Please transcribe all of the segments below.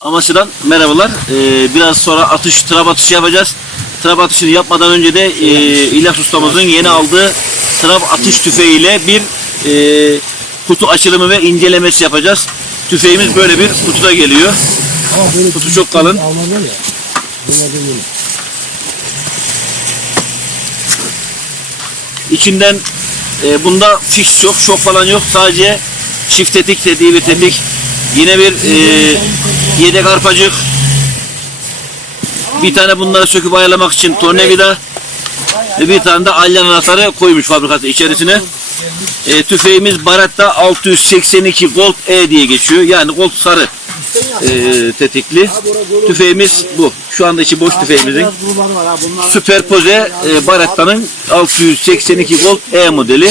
Amasya'dan merhabalar. Ee, biraz sonra atış, trap atışı yapacağız. Trap atışını yapmadan önce de e, İlyas ustamızın yeni aldığı trap atış tüfeğiyle bir e, kutu açılımı ve incelemesi yapacağız. Tüfeğimiz böyle bir kutuda geliyor. Kutu çok kalın. İçinden e, bunda fix yok, şok falan yok. Sadece çift tetik dediği bir tetik. Yine bir e, yedek arpacık. Bir tane bunları söküp ayarlamak için tornavida bir tane de alyan anahtarı koymuş fabrikası içerisine. E, tüfeğimiz Baretta 682 Gold E diye geçiyor. Yani Gold sarı e, tetikli. Tüfeğimiz bu. Şu anda içi boş tüfeğimizin. Süperpoze e, Baretta'nın 682 Gold E modeli.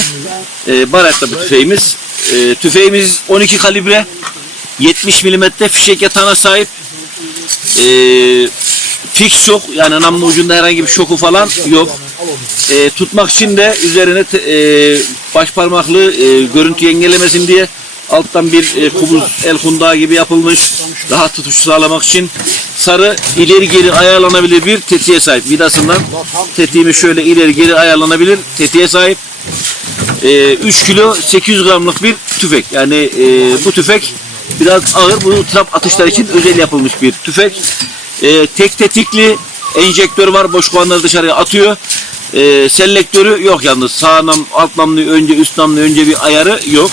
E, Baretta bu tüfeğimiz. E, tüfeğimiz 12 kalibre 70 milimetre fişek yatağına sahip. E, fix yok. Yani namlu ucunda herhangi bir şoku falan yok. E, tutmak için de üzerine te- e, baş parmaklı e, görüntü engellemesin diye alttan bir e, kubuz el kundağı gibi yapılmış. Rahat tutuş sağlamak için sarı ileri geri ayarlanabilir bir tetiğe sahip. Vidasından tetiğimiz şöyle ileri geri ayarlanabilir tetiğe sahip. E, 3 kilo 800 gramlık bir tüfek. Yani e, bu tüfek biraz ağır. Bu trap atışlar için özel yapılmış bir tüfek. E, tek tetikli enjektör var. Boş kovanları dışarıya atıyor. E, selektörü yok yalnız. Sağ nam, alt namlu önce, üst namlu önce bir ayarı yok.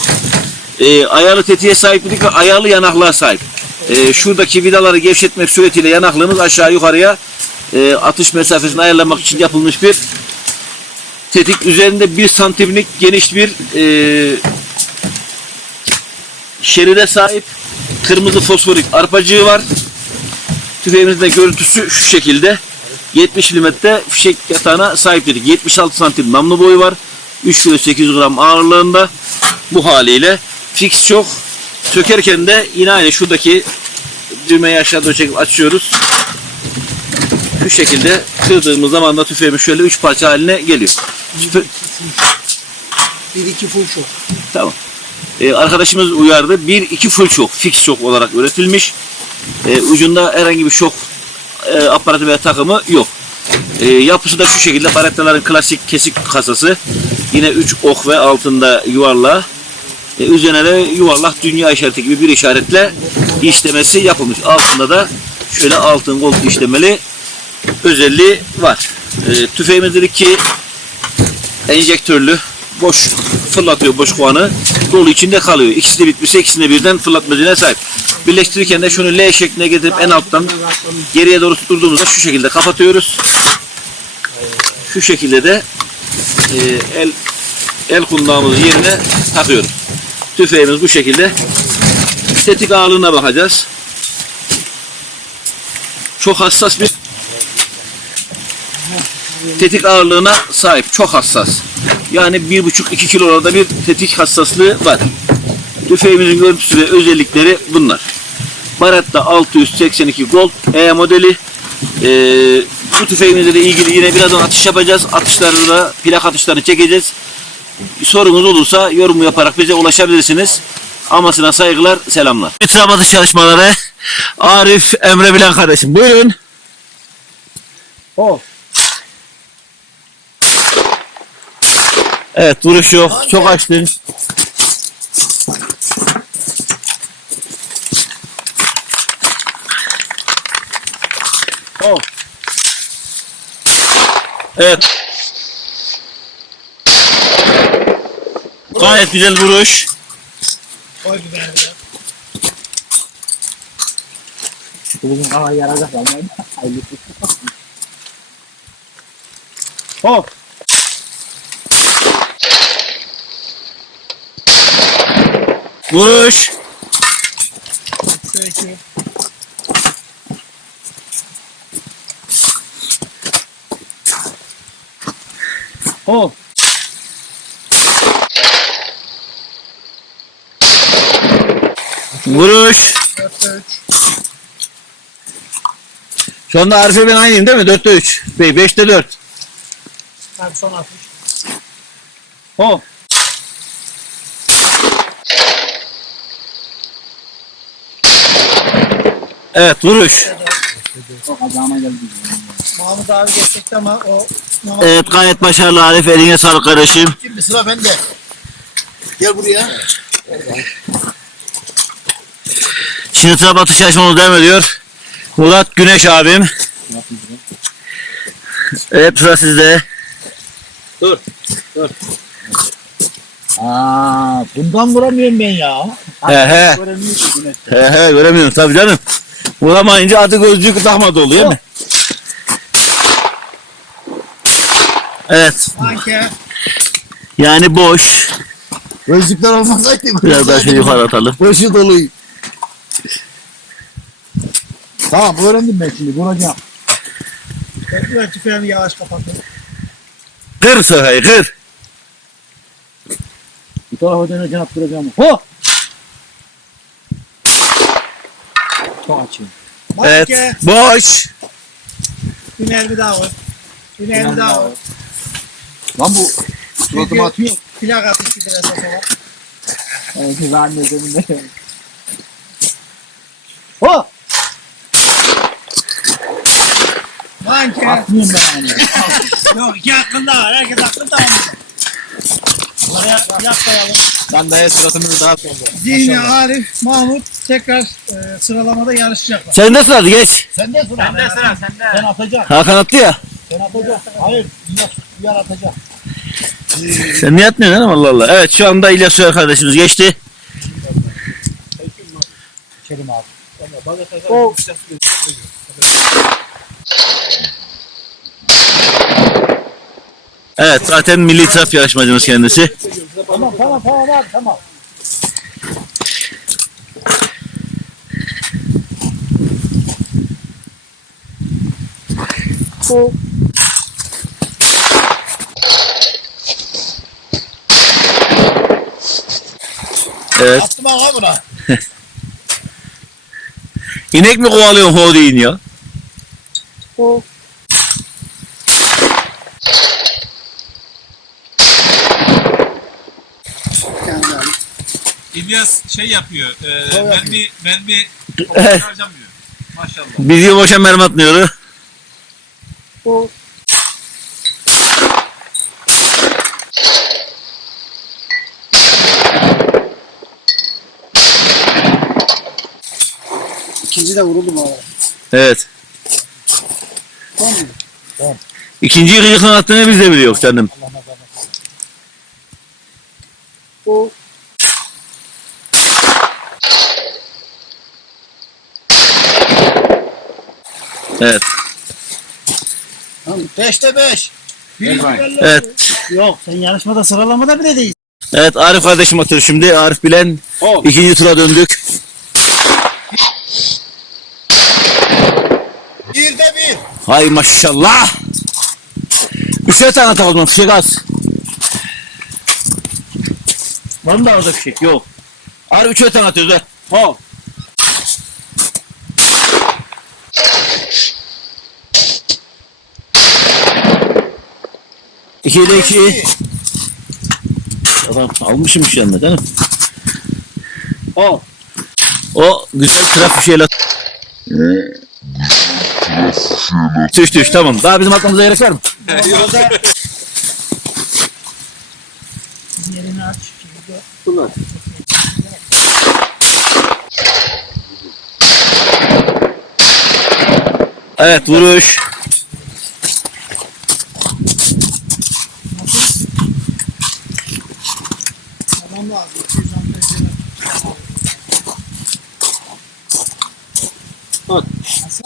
E, ayarlı tetiğe sahip dedik ve ayarlı yanaklığa sahip. E, şuradaki vidaları gevşetmek suretiyle yanaklığımız aşağı yukarıya e, atış mesafesini ayarlamak için yapılmış bir tetik. Üzerinde bir santimlik geniş bir e, şeride sahip kırmızı fosforik arpacığı var. Tüfeğimizin de görüntüsü şu şekilde. 70 mm fişek yatağına sahip dedik. 76 santim namlu boyu var. 3 kilo 800 gram ağırlığında. Bu haliyle fix çok. Sökerken de yine aynı şuradaki düğmeyi aşağı doğru çekip açıyoruz. Şu şekilde kırdığımız zaman da tüfeğimiz şöyle 3 parça haline geliyor. Bir iki full çok. Tamam. Ee, arkadaşımız uyardı. Bir iki full şok, fix şok olarak üretilmiş. Ee, ucunda herhangi bir şok e, aparatı veya takımı yok. Ee, yapısı da şu şekilde. Barettaların klasik kesik kasası. Yine 3 ok ve altında yuvarlağı. Ee, üzerine de yuvarlak dünya işareti gibi bir işaretle işlemesi yapılmış. Altında da şöyle altın gold işlemeli özelliği var. Ee, tüfeğimiz dedik ki enjektörlü boş fırlatıyor boş kovanı dolu içinde kalıyor. İkisi de bitmişse ikisini birden fırlatma özelliğine sahip. Birleştirirken de şunu L şekline getirip en alttan geriye doğru tutturduğumuzda şu şekilde kapatıyoruz. Şu şekilde de e, el el kundağımızı yerine takıyoruz. Tüfeğimiz bu şekilde. Tetik ağırlığına bakacağız. Çok hassas bir tetik ağırlığına sahip. Çok hassas. Yani 1,5-2 kilolarda bir tetik hassaslığı var. Tüfeğimizin görüntüsü ve özellikleri bunlar. Baretta 682 Gold E modeli. Ee, bu tüfeğimizle de ilgili yine birazdan atış yapacağız. Atışları da plak atışlarını çekeceğiz. Sorunuz olursa yorum yaparak bize ulaşabilirsiniz. Amasına saygılar, selamlar. Trap atış çalışmaları Arif Emre Bilen kardeşim. Buyurun. O. Evet vuruş yok. Çok açtın. O. Evet. Gayet güzel vuruş. Koy biberini de. Bugün aha yaracak almayın. Hayırlısı. Vuruş. Peki. O. Vuruş. Dörtte üç. Şu anda Arif'e ben aynıyım değil mi? 4'te 3. 5'te 4. Hem son atış. O. Evet vuruş. Mahmut abi geçecekti ama o Evet gayet başarılı Arif. Eline sağlık kardeşim. Şimdi sıra bende. Gel buraya. Şimdi trap atış çalışmamız devam ediyor. Murat Güneş abim. Evet sıra sizde. Aa, bundan vuramıyorum ben ya. He he. Göremiyorsun güneş. He he göremiyorum tabii canım. Vuramayınca adı gözlük takmadı oluyor mu? Evet. manke Yani boş. Gözlükler olmasaydı. Biraz daha şöyle yukarı atalım. Başı dolu. Tamam öğrendim ben şimdi vuracağım. tekrar tüfeğimi yavaş kapattım. Kır sahayı kır. Bu tarafa döneceğim attıracağım. Ho! Çok açıyorum. Evet. Manke Boş. bir mermi daha var. Bir mermi daha var. Lan bu suratıma atıyor. Plak atış gibi esas olarak. Evet, zannediyordum ben. Ho! Manke. Atmıyorum ben onu. Yok iki hakkında var. Herkes hakkında var. Buraya plak koyalım. Ben de suratımızı daha soldu. Zihni, Arif, Mahmut tekrar e, sıralamada yarışacaklar. Sen de sıradı geç. Sende sıra. Sende sıra sende. Sen atacaksın. Hakan attı ya. Sen atacaksın. Hayır. Yine yer atacak. Sen niye atmıyorsun hanım Allah Allah. Evet şu anda İlyas Sürer kardeşimiz geçti. Kerim abi. O Evet zaten milli trap yarışmacımız kendisi. Tamam tamam tamam abi tamam. Evet. Attım aga buna. İnek mi kovalıyorsun deyin ya. İlyas şey yapıyor. E, mermi mermi harcamıyor. Maşallah. Bizi boşa mermi atmıyor. İkinci de vuruldu mu abi? Evet. İkinci gıcıklan attığını biz de biliyoruz canım. Evet. Beşte beş. Evet. Yok sen yarışmada sıralamada bile değil. Evet Arif kardeşim atıyor şimdi. Arif Bilen oh. ikinci tura döndük. Bir de bir. Hay maşallah. Üçer tane atalım. Bir şey az. Var mı daha orada bir şey? Yok. Arif üçer tane atıyoruz. Ha. Oh. 2 ile 2. Adam almışım şu anda canım. O. O güzel trafik şeyle. Düş düş tamam. Daha bizim atmamıza gerek var mı? Yerini aç. Bunlar. Evet vuruş. Ikot.